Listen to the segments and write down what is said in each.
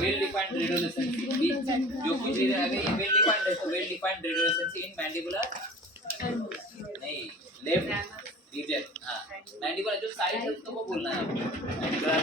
Well defined रेडियोलेसेंसी जो कुछ इधर अगर ये वेल डिफाइंड है तो well defined radiolucency in mandibular नहीं लेफ्ट रीजन। हाँ मैंडिबुलर जो साइड है उसको वो बोलना है मैंडिबुलर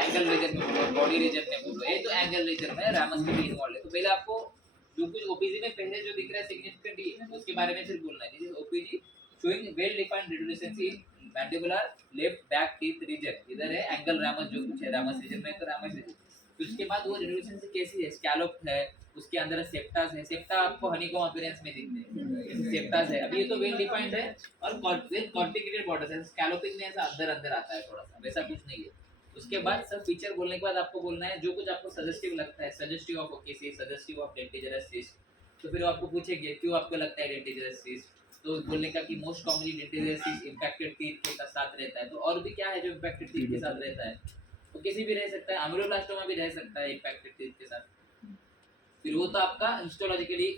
एंगल रीजन में बोलो बॉडी रीजन में बोलो ये तो एंगल रीजन में रामस में भी इन्वॉल्व है। तो पहले आपको जो कुछ ओपीजी में पहले जो दिख रहा है सिग्निफिकेंट उसके बारे में सिर्फ बोलना है। This is OPG showing well defined radiolucency in mandibular left back teeth region. इधर है एंगल रामस जो कुछ है रामस रीजन में तो रामस रीजन। उसके बाद वो रेडियोलेसेंसी कैसी है स्कैलोप है उसके अंदर सेप्टास है। सेप्टा आपको हनीकॉम अपीयरेंस में दिखते हैं सेप्टास है। अभी ये तो वेल डिफाइंड है और कॉर्टिकेटेड बॉर्डर्स है स्कैलोपिंग में ऐसा अंदर अंदर आता है थोड़ा सा वैसा कुछ नहीं है। उसके बाद सब फीचर बोलने के बाद आपको बोलना है जो कुछ आपको सजेस्टिव लगता है suggestive of OKC suggestive of dentigerous cyst. तो फिर आपको पूछेंगे क्यों आपको लगता है डेंटिजरस सिस्ट तो बोलने का कि most commonly dentigerous cyst impacted teeth के साथ रहता है। तो और भी क्या है जो इंपैक्टेड टीथ के साथ रहता है तो किसी भी रह सकता है अमेलोब्लास्टोमा भी रह सकता है इंपैक्टेड टीथ के साथ। फिर वो तो आपका हिस्टोलॉजिकली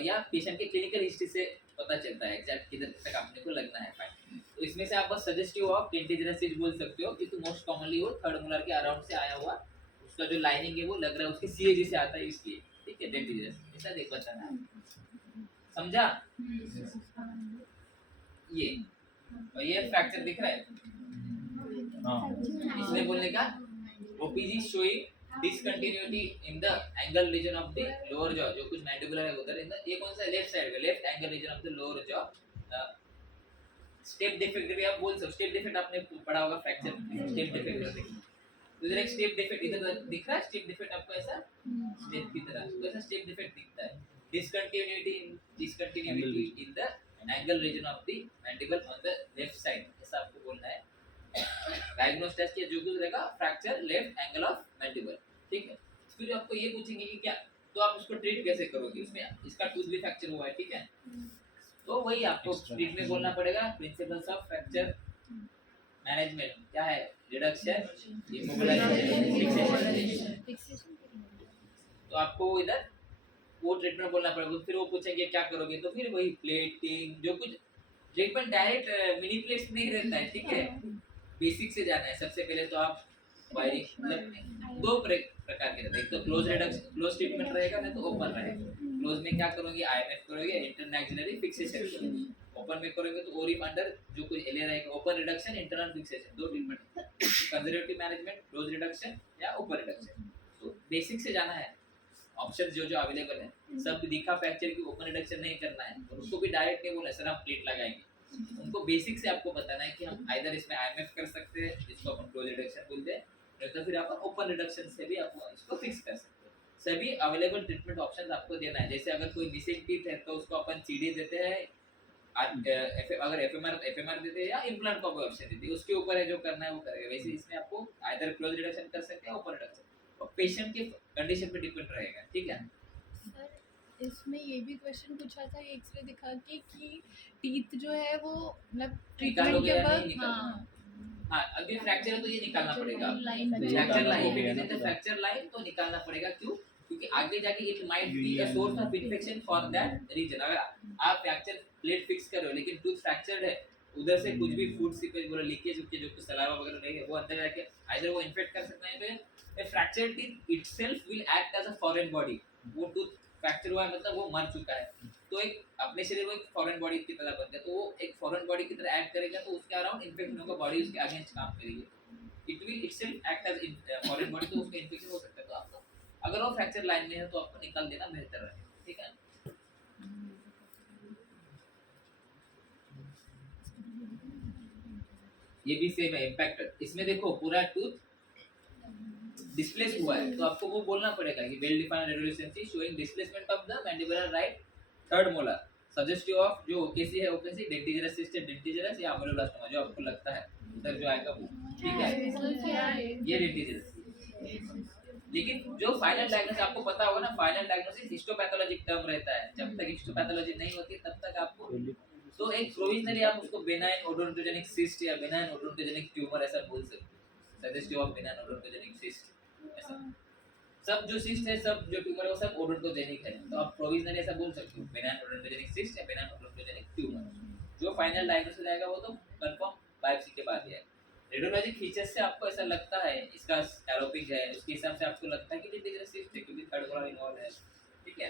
या पेशेंट के क्लिनिकल हिस्ट्री से पता चलता है एग्जैक्ट किधर तक आपने को लगना है फाइन। तो इसमें से आप बस सजेस्टिव ऑफ डेंटिजरस सिस्ट बोल सकते हो क्योंकि मोस्ट कॉमनली वो थर्ड मोलर के अराउंड से आया हुआ उसका जो लाइनिंग है वो लग रहा है उसके सीएजी से आता है इसलिए ठीक है डेंटिजरस ऐसा देख बताना समझा। ये और ये फ्रैक्चर दिख रहा है इसमें बोलने का OPG showing discontinuity in the angle region of the lower jaw जो कुछ मैंडिबुलर है उधर इन द ये कौन सा लेफ्ट साइड का left angle region of the lower jaw. Step defect भी आप बोल सकते स्टेप डिफेक्ट आपने पढ़ा होगा फ्रैक्चर स्टेप डिफेक्ट तो इधर एक स्टेप डिफेक्ट इधर दिख रहा है स्टेप डिफेक्ट आपको ऐसा स्टेप की तरह तो ऐसा स्टेप डिफेक्ट दिखता है। Discontinuity in the angle region of the mandible on the left side ऐसा आपको बोलना है। डायग्नोस टेस्ट के जो कुछ रहेगा fracture left angle of mandible ठीक है। फिर आपको ये पूछेंगे कि क्या तो आप उसको ट्रीट कैसे करोगे इसमें इसका टूथ भी फ्रैक्चर हुआ है ठीक है। तो वही आपको ट्रीट में बोलना पड़ेगा प्रिंसिपल्स ऑफ फ्रैक्चर मैनेजमेंट क्या है रिडक्शन इमोबिलाइजेशन फिक्सेशन। तो आपको इधर वो ट्रीटमेंट बोलना पड़ेगा। फिर वो पूछेंगे क्या करोगे तो फिर वही प्लेटिंग जो कुछ ट्रीटमेंट डायरेक्ट मिनी प्लेट्स नहीं रहता है ठीक है बेसिक से जाना है। सबसे पहले तो आप वायरिंग मतलब दो प्रकार के रहते हैं एक तो क्लोज रिडक्शन क्लोज ट्रीटमेंट रहेगा नहीं तो ओपन रहेगा। क्लोज में क्या करोगे आईएमएफ करोगे इंटरनैक्सिलरी फिक्सेशन करोगे। ओपन में करोगे तो ओरिम अंडर जो कुछ एलिया रहेगा ओपन रिडक्शन इंटरनल फिक्सेशन दो treatment conservative management close reduction या ओपन रिडक्शन। तो बेसिक से जाना है ऑप्शन जो जो अवेलेबल है सब दिखा फ्रैक्चर की ओपन रिडक्शन नहीं करना है और उसको भी डायरेक्ट नहीं बोलना सर हम प्लेट लगाएंगे। उनको बेसिक से आपको बताना है कि हम आइदर इसमें आईएमएफ कर सकते हैं जिसको अपन क्लोज रिडक्शन बोलते हैं नहीं तो फिर अपन ओपन रिडक्शन से भी आप इसको फिक्स कर सकते हैं। सभी अवेलेबल ट्रीटमेंट ऑप्शंस आपको देना है। जैसे अगर कोई मिसिंग टीथ है तो उसको अपन सीडी देते हैं अगर एफएमआर देते हैं या इम्प्लांट का कोई ऑप्शन देते हैं उसके ऊपर है जो करना है वो करेगा। वैसे इसमें आपको आइदर क्लोज रिडक्शन कर सकते हैं ओपन रिडक्शन और पेशेंट के कंडीशन पे डिपेंड रहेगा ठीक है। सर इसमें ये भी क्वेश्चन पूछा था एक्सरे दिखा के कि टीथ जो है वो मतलब ट्रीटमेंट के बाद हाँ अभी फ्रैक्चर है तो ये निकालना पड़ेगा फ्रैक्चर लाइन तो फ्रैक्चर लाइन तो निकालना पड़ेगा क्यों क्योंकि आगे जाके it might be a source of infection for that reason. अगर आप फ्रैक्चर प्लेट फिक्स कर रहे हो लेकिन टूथ फ्रैक्चर्ड है उधर से कुछ भी फूड सीपेज बोला लीकेज के जो कुछ सलावा वगैरह रही है वो अंदर जाके आइदर वो इन्फेक्ट कर सकता है तो fracture teeth itself will act as a foreign body. वो टूथ फ्रैक्चर हुआ है मतलब वो मर चुका है तो एक अपने शरीर में एक फॉरेन बॉडी की तरह बनता है तो वो एक फॉरेन बॉडी की तरह एक्ट करेगा तो उसके अराउंड इन्फेक्शन होगा बॉडी उसके अगेंस्ट काम करेगी। It will itself act as foreign body तो उसका इन्फेक्शन हो सकता है। तो आपको अगर वो फ्रैक्चर लाइन में है तो आपको निकाल देना बेहतर रहेगा ठीक है। ये भी सेम है इम्पैक्ट इसमें देखो पूरा टूथ डिस्प्लेस हुआ है तो आपको वो बोलना पड़ेगा कि well defined radiolucency showing displacement of the mandibular right third molar suggestive of जो ओकेसी है ओकेसी डेंटिजरस सिस्टम डेंटिजरस या अमेलोब्लास्टोमा जो आपको लगता है उधर जो आएगा वो ठीक है ये डेंटिजरस। लेकिन जो फाइनल डायग्नोसिस आपको पता होगा ना फाइनल डायग्नोसिस हिस्टोपैथोलॉजिक टर्म रहता है जब तक हिस्टोपैथोलॉजी नहीं होती तब तक आपको तो एक प्रोविजनली आप उसको बेनाइन ओडोंटोजेनिक सिस्ट या बेनाइन ओडोंटोजेनिक ट्यूमर ऐसा बोल सकते हो suggestive of benign odontogenic cyst ऐसा। सब जो सिस्ट है सब जो ट्यूमर है वो सब ओडोंटोजेनिक है तो आप प्रोविजनली ऐसा बोल सकते हो बेनाइन ओडोंटोजेनिक सिस्ट या बेनाइन ओडोंटोजेनिक ट्यूमर। जो फाइनल डायग्नोसिस आएगा वो तो कंफर्म बायोप्सी के बाद ही है रेडियोलॉजिक फीचर्स से आपको ऐसा लगता है इसका एरोपिक है, उसके हिसाब से आपको लगता है कि डिजनरेसिव है क्योंकि थर्ड कोलर इन्वॉल्व है, ठीक है।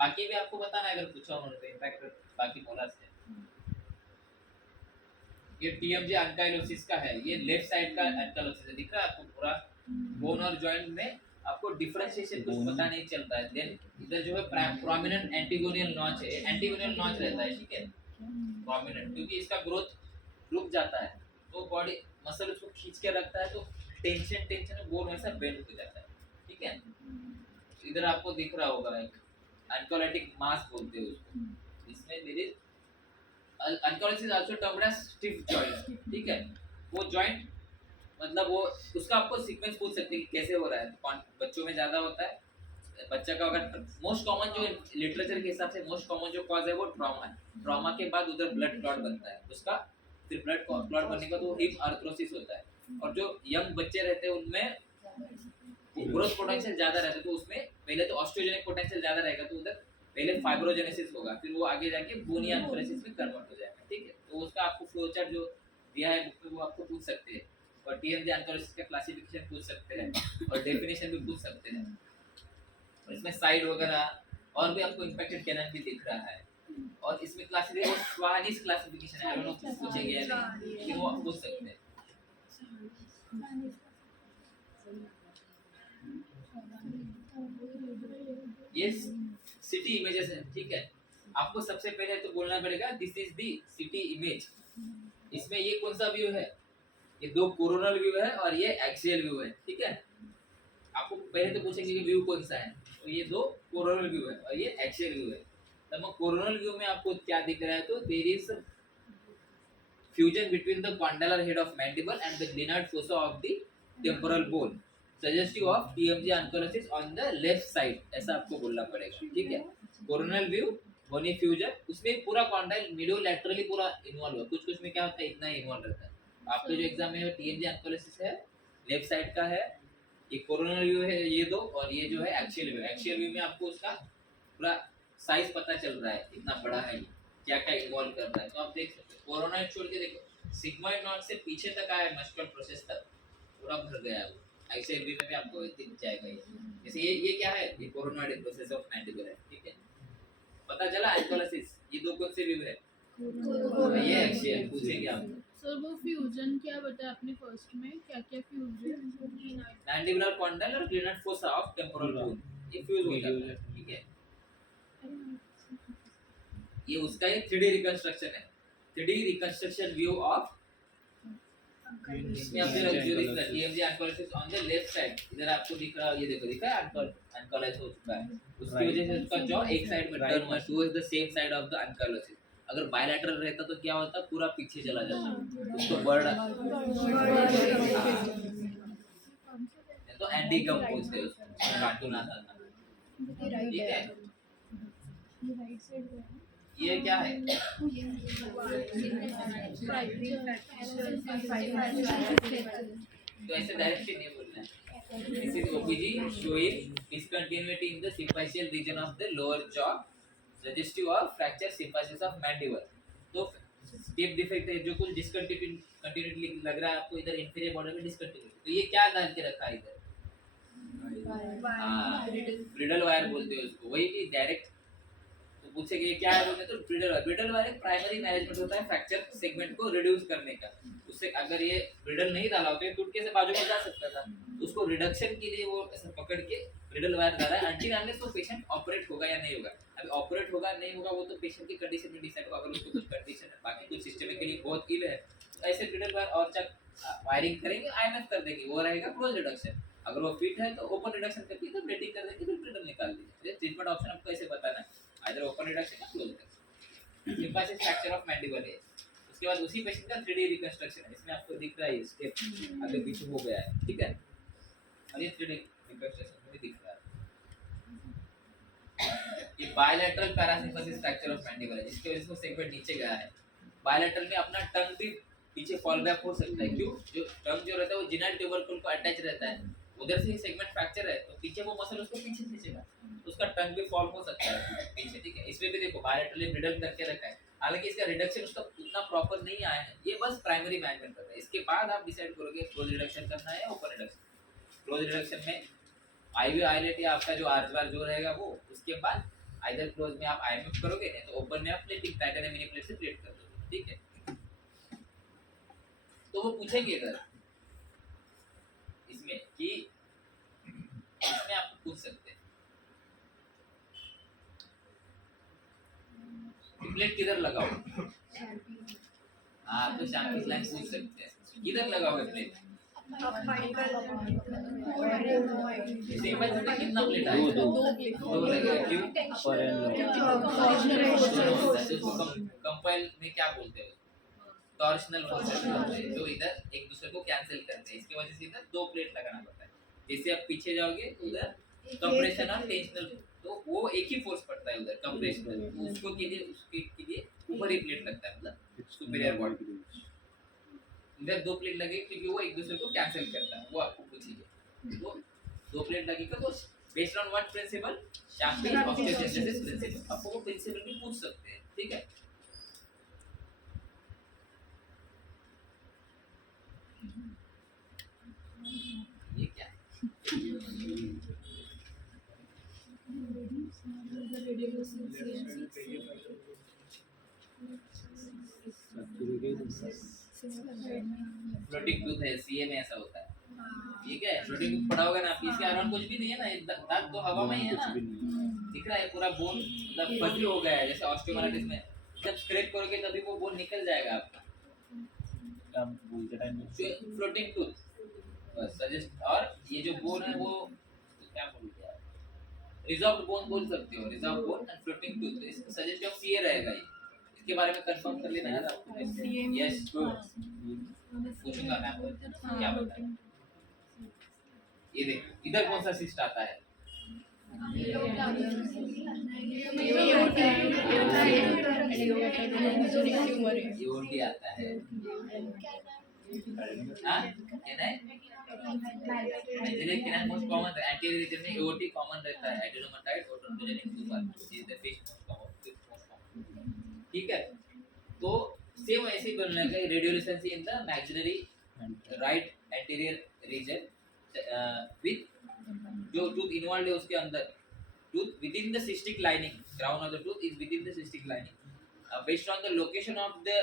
बाकी भी आपको बताना है अगर पूछा उन्होंने तो इम्पैक्ट बाकी मोलर्स है। ये टीएमजे एंकाइलोसिस का है, ये लेफ्ट साइड का एंकाइलोसिस है, दिख रहा है आपको पूरा बोन और जॉइंट में आपको डिफरेंशिएशन कुछ पता नहीं चलता है। देन इधर जो है प्रोमिनेंट एंटीगोनियल नॉच है, एंटीगोनियल नॉच रहता है, ठीक है, प्रोमिनेंट, क्योंकि इसका ग्रोथ रुक जाता है तो बॉडी मसल उसको खींच के रखता है, तो टेंशन में बोन वैसा बेंड हो जाता है, ठीक है। इधर आपको दिख रहा होगा एक एंकोलाइटिक मास बोलते हैं उसको, इसमें there is unconscious is also termed as stiff joint, ठीक है। वो जॉइंट मतलब वो उसका आपको सीक्वेंस पूछ सकते हैं कि कैसे हो रहा है। बच्चों में ज्यादा होता है, बच्चा का अगर मोस्ट कॉमन जो लिटरेचर के हिसाब से मोस्ट कॉमन जो कॉज है वो ट्रॉमा है, ट्रॉमा के बाद उधर ब्लड क्लॉट बनता है उसका, फिर ब्लड क्लॉट बनने के बाद वो हिप आर्थ्रोसिस होता है। और जो यंग बच्चे रहते हैं उनमें ग्रोथ पोटेंशियल ज्यादा रहता है, तो उसमें पहले तो ऑस्टियोजेनिक पोटेंशियल ज्यादा रहेगा, तो उधर पहले फाइब्रोजेनेसिस होगा, फिर वो आगे जाके बोनी एंथोरेसिस में कन्वर्ट हो जाएगा, ठीक है। तो उसका आपको फ्लोचार्ट जो दिया है बुक में वो आपको पूछ सकते हैं, और टीएमजे एंथोरेसिस का क्लासिफिकेशन पूछ सकते हैं और डेफिनेशन भी पूछ सकते हैं। और इसमें साइड वगैरह और भी आपको इम्पैक्टेड कैनन भी दिख रहा है, और इसमें क्लासिफिकेशन स्वानिस क्लासिफिकेशन है, आई डोंट नो कुछ पूछेंगे या नहीं, कि वो पूछ सकते हैं। ये सिटी इमेजेस है, ठीक है। आपको सबसे पहले तो बोलना पड़ेगा this is the city image. इसमें ये कौन सा व्यू है, ये दो कोरोनल व्यू है और ये एक्सियल व्यू है, ठीक है। आपको पहले तो पूछेंगे कि व्यू कौन सा है, तो ये दो कोरोनल व्यू है और ये एक्सियल व्यू है। तब कोरोनल व्यू में आपको क्या दिख रहा है, तो there is fusion between the condylar head of mandible and the glenoid fossa of the temporal bone, suggestive of TMJ ankylosis on the left side, ऐसा आपको बोलना पड़ेगा, ठीक है। कोरोनल व्यू बोनी फ्यूजन, उसमें पूरा कॉन्डाइल मीडियो लैटरली पूरा इन्वॉल्व है, कुछ कुछ में क्या होता है इतना इन्वॉल्व रहता है। आपके जो एग्जाम में टीएमजे एंकोलोसिस है लेफ्ट साइड का है, ये कोरोनल व्यू है ये दो, और ये जो है एक्सियल व्यू। एक्सियल व्यू में आपको उसका पूरा साइज पता चल रहा है कितना बड़ा है, क्या क्या इन्वॉल्व कर रहा है, तो आप देख सकते हो। कोरोनॉइड छोड़ के देखो, सिग्मॉइड नॉट से पीछे तक आया मस्कुलर प्रोसेस तक पूरा भर गया है वो, ऐसे व्यू में भी आपको दिख जाएगा ये। जैसे ये क्या है, ये कोरोनॉइड प्रोसेस ऑफ मैंडिबल है, ठीक है। पता चला एंकोलोसिस, ये दो कौन से व्यू है, ये एक्सियल पूछेंगे आप। सर वो फ्यूजन क्या बताया आपने फर्स्ट में, क्या क्या फ्यूजन? मैंडिबुलर कॉन्डाइल और ग्लिनार्ड फोसा ऑफ टेम्पोरल बोन, ये फ्यूज हो जाता है, ठीक है। ये उसका ये 3D रिकंस्ट्रक्शन है, 3D रिकंस्ट्रक्शन व्यू ऑफ, इसमें आपको जो दिख रहा है TMJ ankylosis on the left side, इधर आपको दिख रहा है, ये देखो दिख रहा है एंकोलाइज हो चुका है, उसकी वजह से उसका जॉ एक साइड में टर्न हुआ है towards the same side of the ankylosis. अगर बायलैटरल रहता तो क्या होता, पूरा पीछे चला जाता, उसको बर्ड तो एंडी गम बोलते हैं उसको, कार्टून आता था, ठीक है। ये क्या है, तो ऐसे डायरेक्टली नहीं बोलना है। This is OPG showing discontinuity in the symphyseal region of the lower jaw, suggestive of fracture symphysis of mandible। तो स्टेप डिफेक्ट है, जो कुछ डिसकंटिन्यूटी लग रहा है आपको इधर इंफीरियर बॉर्डर में डिसकंटिन्यूटी, तो ये क्या डाल के रखा है इधर, ब्रिडल वायर बोलते हैं उसको, वही कि डायरेक्ट तो पूछेंगे ये क्या है बोलते तो ब्रिडल वायर एक प्राइमरी मैनेजमेंट होता है फ्रैक्चर सेगमेंट को रिड्यूस करने का। उससे अगर ये ब्रिडल नहीं डाला होता तो टूट के से बाजू में जा सकता था, उसको रिडक्शन के लिए वो ऐसा पकड़ के ब्रिडल वायर डाला है, अंटिल अनलेस तो पेशेंट ऑपरेट होगा या नहीं होगा। अभी ऑपरेट होगा नहीं होगा वो तो पेशेंट की कंडीशन में डिसाइड होगा, अगर उसको कुछ कंडीशन है बाकी कुछ सिस्टमिकली बहुत इल है तो ऐसे ब्रिडल वायर और चक वायरिंग करेंगे, आईएमएफ कर देंगे, वो रहेगा क्लोज रिडक्शन। अगर वो फिट है तो ओपन रिडक्शन करके तो ब्लीडिंग कर देंगे, फिर ब्रिडल निकाल देंगे। ट्रीटमेंट ऑप्शन आपको ऐसे बताना है, आइदर ओपन रिडक्शन या close reduction. Sympathetic fracture of mandible है, उसके बाद उसी पेशेंट का 3D रिकंस्ट्रक्शन है, इसमें आपको दिख रहा है स्टेप आगे पीछे हो गया है, ठीक है। और ये 3D रिकंस्ट्रक्शन में दिख रहा है। ये bilateral parasympathetic fracture of mandible है, जिसकी वजह से वो सेगमेंट नीचे गया है। बायलैटरल में अपना टंग भी पीछे फॉल बैक हो सकता है, क्यों, जो टंग जो रहता है वो जिनल ट्यूबरकुल को अटैच रहता है, उधर से सेगमेंट फ्रैक्चर है तो पीछे वो मसल उसको पीछे खींचेगा, तो उसका टंग भी फॉल हो सकता है पीछे, ठीक है। इसमें भी देखो बायलैटरली ब्रिडल करके रखा है, हालांकि इसका रिडक्शन उसका उतना प्रॉपर नहीं आया है, ये बस प्राइमरी मैनेजमेंट करता है। इसके बाद आप डिसाइड करोगे क्लोज रिडक्शन करना है या ओपन रिडक्शन। क्लोज रिडक्शन में आईवी आईलेट या आपका जो आर्चबार जो रहेगा वो, उसके बाद आइदर क्लोज में आप आईएमएफ करोगे, नहीं तो ओपन में आप प्लेटिंग टाइटेनियम मिनी प्लेट से प्लेट कर दोगे, ठीक है। तो वो पूछेंगे इधर इसमें कि इसमें आप पूछ सकते हैं प्लेट किधर लगाओ। हाँ तो शैम्पिंग लाइन पूछ सकते हैं किधर लगाओगे प्लेट। सिंपल से कितना प्लेट आएगा? दो लगेगा। क्यों? कंपाइल में क्या बोलते हैं, टॉर्शनल फोर्सेस होते हैं जो इधर एक दूसरे को कैंसिल करते हैं, इसकी वजह से इधर दो प्लेट लगाना पड़ता है। जैसे आप पीछे जाओगे तो उधर कंप्रेशन और टेंशनल, तो वो एक ही फोर्स पड़ता है उधर कंप्रेशन, उसको के लिए उसके के लिए ऊपर ही प्लेट लगता है, मतलब सुपीरियर बॉडी। इधर दो प्लेट लगे क्योंकि वो एक दूसरे को कैंसिल करता है, वो आपको पूछिए। वो दो प्लेट लगेगा तो based on what principle, Champy's osteogenesis principle, आपको वो प्रिंसिपल भी पूछ सकते हैं, ठीक है। ये क्या फ्लोटिंग टूथ है, सीए में ऐसा होता है, ठीक है। फ्लोटिंग टूथ पढ़ा होगा ना आप, इसके अराउंड कुछ भी नहीं है ना, ये दांत तो हवा में ही है ना, दिख रहा है पूरा बोन मतलब फजी हो गया है, जैसे ऑस्टियोमाइलिटिस में जब स्क्रैप करोगे तभी वो बोन निकल जाएगा आपका, फ्लोटिंग टूथ बस सजेस्ट। और ये जो बोन है वो क्या बोलते हैं, रिजर्व्ड बोन बोल सकते हो, reserve bone and floating tooth, इसका सजेस्ट ऑफ सीए रहेगा ये, इसके बारे में कंफर्म कर लेना है आपको। यस पूछूंगा मैं आपको क्या बताया। ये देख इधर कौन सा सिस्ट आता है, एओटी आता है, हां क्या है anterior most common, anterior region में एओटी कॉमन रहता है, adenomatoid odontogenic tumour is the most common, ठीक है। तो सेम ऐसे ही बनना है, radiolucency in the maxillary right anterior region with जो टूथ इन्वॉल्व है उसके अंदर, tooth within the cystic lining, crown of the tooth is within the cystic lining, based on the location of the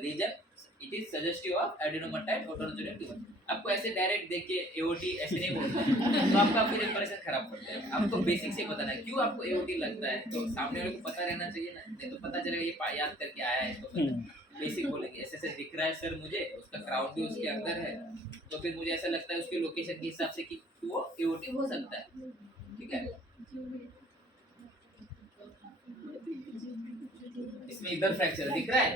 lesion it is suggestive of adenomatide otogenous tumor। आपको ऐसे direct देख के AOT ऐसे नहीं बोलता है तो आपका फिर इंप्रेशन खराब पड़ता है। आपको बेसिक से बताना है क्यों आपको एओटी लगता है, तो सामने वाले को पता रहना चाहिए ना, नहीं तो पता चलेगा ये याद करके आया है इसको बेसिक बोलेंगे ऐसे ऐसे दिख रहा है सर मुझे, उसका क्राउन भी उसके अंदर है, तो फिर मुझे ऐसा लगता है उसके लोकेशन के हिसाब से कि वो एओटी हो सकता है, ठीक है। इसमें इधर फ्रैक्चर दिख रहा है,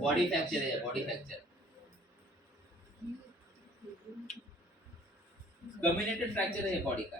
बॉडी फ्रैक्चर है, बॉडी फ्रैक्चर कम्युनेटेड फ्रैक्चर है बॉडी का।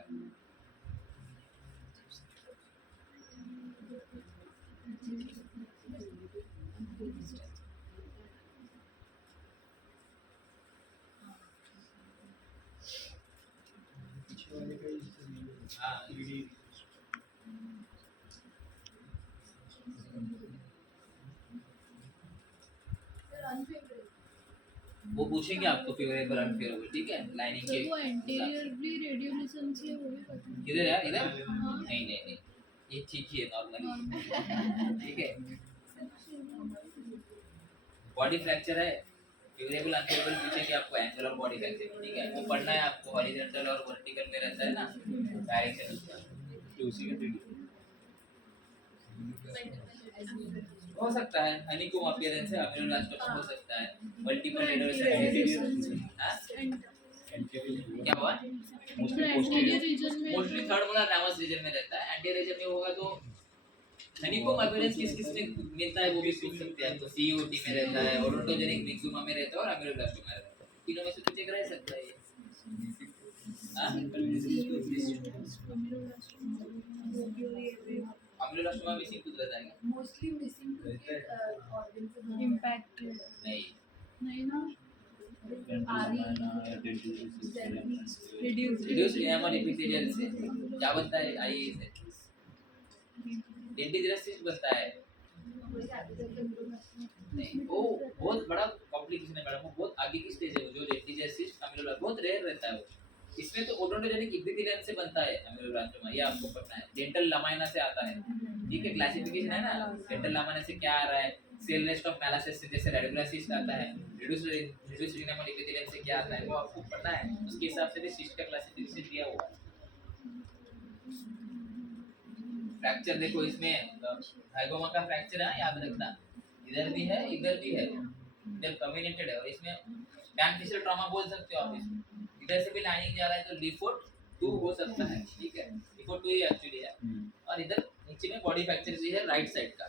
वो पूछेंगे आपको फेवरेबल अनफेवरेबल, ठीक है। लाइनिंग के वो एंटीरियरली रेडियोलिसेंसी है वो भी पता है। इधर यार इधर नहीं नहीं नहीं ये ठीक ही है नॉर्मली, ठीक है। बॉडी फ्रैक्चर है, फेवरेबल अनफेवरेबल पूछेंगे आपको एंगल ऑफ बॉडी फ्रैक्चर, ठीक है। वो पढ़ना है आपको, हॉरिजॉन्टल और वर्टिकल में रहता है ना डायरेक्शन उसका, तो उसी का हो सकता है हनीकॉम अपीयरेंस है, अमीनोब्लास्टोमा हो सकता है, मल्टीपल रेडियोलिसेंस, हां क्या हुआ मोस्टली थर्ड मोलर रामस रीजन में रहता है, एंटीरियर रीजन में होगा तो हनीकॉम अपीयरेंस किस किस में मिलता है वो भी पूछ सकते हैं। तो सीओटी में रहता है, ओडोंटोजेनिक मिक्सुमा में रहता है और अमीनोब्लास्टोमा में रहता है, तीनों में से कुछ एक रह सकता है ये, हां अमीनोब्लास्टोमा मिसिंग कुछ रहता है क्या? मोस्टली मिसिंग टू इम्पैक्ट नहीं ना रिड्यूस एनामल एपिथेलियल से क्या बनता है, आई से डेंटिजेरस सिस्ट बनता है, नहीं वो बहुत बड़ा कॉम्प्लिकेशन है मैडम, वो बहुत आगे की स्टेज है, जो रेटिनोसिस्ट अमीलोब्लास्ट बहुत रेयर रहता है वो। इसमें तो ओडोंटोजेनिक इपिथेलियम से बनता है अमीलोब्लास्टोमा, ये आपको पढ़ना है। डेंटल लामाइना से आता है, ठीक है, क्लासिफिकेशन है ना, डेंटल लामाइना से क्या आ रहा है, सेल नेस्ट ऑफ मेलासिस से जैसे रेडिकुलर सिस्ट आता है, रिड्यूस्ड एनामल इपिथेलियम से क्या आता है वो आपको पढ़ना है, उसके हिसाब से भी सिस्ट का क्लासिफिकेशन दिया हुआ है। फ्रैक्चर देखो इसमें जाइगोमा का फ्रैक्चर है, याद रखना, इधर भी है इधर भी है, इधर कम्युनिकेटेड है, और इसमें पैनफिशियल ट्रॉमा बोल सकते हो आप इसमें, इधर से भी लाइनिंग जा रहा है तो लिफोट 2 हो सकता है, ठीक है, लिफोट 2 ही एक्चुअली है, और इधर नीचे में बॉडी फ्रैक्चर भी है राइट साइड का।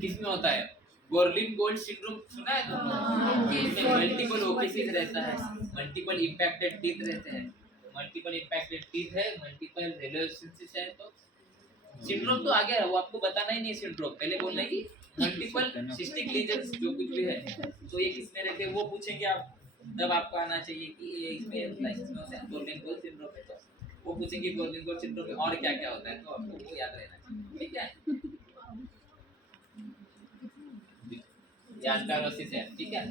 किसमें होता है, गोर्लिन गोल्ड सिंड्रोम सुना है तुमने, इसमें मल्टीपल ओकेसिस रहता है, मल्टीपल इंपैक्टेड टीथ रहते हैं, मल्टीपल इंपैक्टेड टीथ है, मल्टीपल रेलोसिस है, तो सिंड्रोम तो आ गया है, वो आपको बताना ही नहीं है सिंड्रोम, पहले बोलना है कि मल्टीपल सिस्टिक लीजन्स जो कुछ भी है, तो ये किसमें रहते हैं वो पूछेंगे आप, तब आपको आना चाहिए कि ये इसमें होता है गोर्लिन गोल्ड सिंड्रोम है, तो वो पूछेंगे गोर्लिन गोल्ड सिंड्रोम में और क्या क्या होता है, तो आपको वो याद रहना चाहिए, ठीक है। ये एंटाइलोसिस है, ठीक है,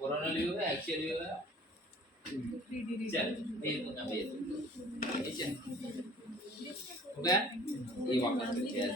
कोरोनल व्यू है, एक्सियल व्यू है, चल भेज दूंगा, भेज दूंगा, ठीक है, हो गया, ये वापस करके